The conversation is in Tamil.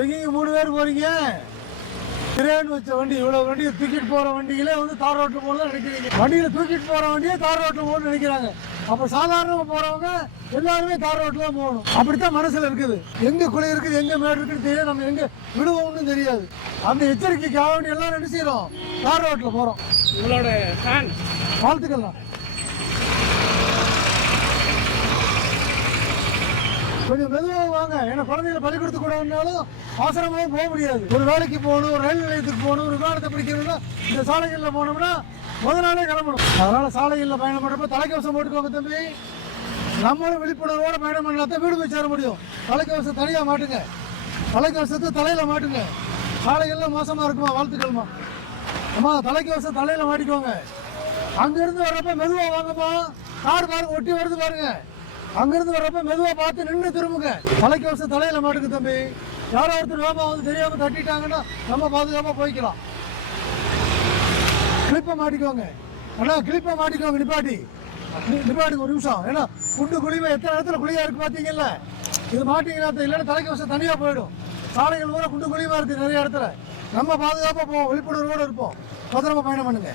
எங்கேயும் 3 பேர் போறீங்க, திரேன் வச்ச வண்டி, இவ்வளவு வண்டியை தூக்கிட்டு போற வண்டிகளே வந்து தார் ரோட்ல போகணும்னு நினைக்கிறீங்க. வண்டியில தூக்கிட்டு போற வண்டியே தார் ரோட்ல போகணும்னு நினைக்கிறாங்க. அப்ப சாதாரணமா போறவங்க எல்லாருமே தார் ரோட்ல தான் போகணும். அப்படித்தான் மனசுல இருக்குது. எங்க குழி இருக்குது, எங்க மேடு இருக்குன்னு தெரியாது, நம்ம எங்க விடுவோம்னு தெரியாது. அந்த எச்சரிக்கைக்காக வேண்டி எல்லாரும் என்ன செய்யறோம், தார் ரோட்ல போறோம். உங்களோட வாழ்த்துக்கலாம். கொஞ்சம் மெதுவாக வாங்க. ஏன்னா குழந்தைகளை பள்ளிக்கூடத்துக்கு கூடனாலும் அவசரமாக போக முடியாது. ஒரு வேலைக்கு போகணும், ஒரு ரயில் நிலையத்துக்கு போகணும், ஒரு விமானத்தை பிடிக்கணும்னா இந்த சாலைகளில் போனோம்னா முதல் நாளே கிளம்பணும். அதனால சாலைகளில் பயணம் பண்ணுறப்ப தலைக்கவசம் போட்டுக்கோங்க தம்பி. நம்மளும் விழிப்புணர்வோட பயணம் பண்ணாதான் வீடு போய் சேர முடியும். தலைக்கவசம் தனியாக மாட்டுங்க, தலைக்கவசத்தை தலையில மாட்டுங்க. சாலைகள்லாம் மோசமா இருக்குமா, வாழ்த்துக்கள்மா. அம்மா தலைக்கவசம் தலையில மாட்டிக்கோங்க. அங்கிருந்து வர்றப்ப மெதுவா வாங்கம்மா. கார் பாருங்க ஒட்டி வருது பாருங்க. அங்கிருந்து வர்றப்ப மெதுவா பார்த்து நின்று திரும்புங்க. தலைக்கவசம் தலையில மாட்டுங்க தம்பி. யாரோ ஒருத்தர் வேகமா வந்து தெரியாம தட்டிட்டாங்கன்னா நம்ம பாதுகாப்பா போய்க்கலாம். கிளிப்பை மாட்டிக்கோங்க அண்ணா, கிளிப்பை மாட்டிக்கோங்க. நிப்பாட்டுங்க ஒரு நிமிஷம். ஏன்னா குண்டு குழிவை எத்தனை இடத்துல குழியா இருக்கு பாத்தீங்கல்ல, இது மாட்டீங்கன்னா இல்லைன்னா தலைக்கவசம் தனியா போயிடும். சாலைகள் கூட குண்டு குழிவா இருக்கு நிறைய இடத்துல. நம்ம பாதுகாப்பா போவோம், விழிப்புணர்வோடு இருப்போம். பத்திரமா பயணம் பண்ணுங்க.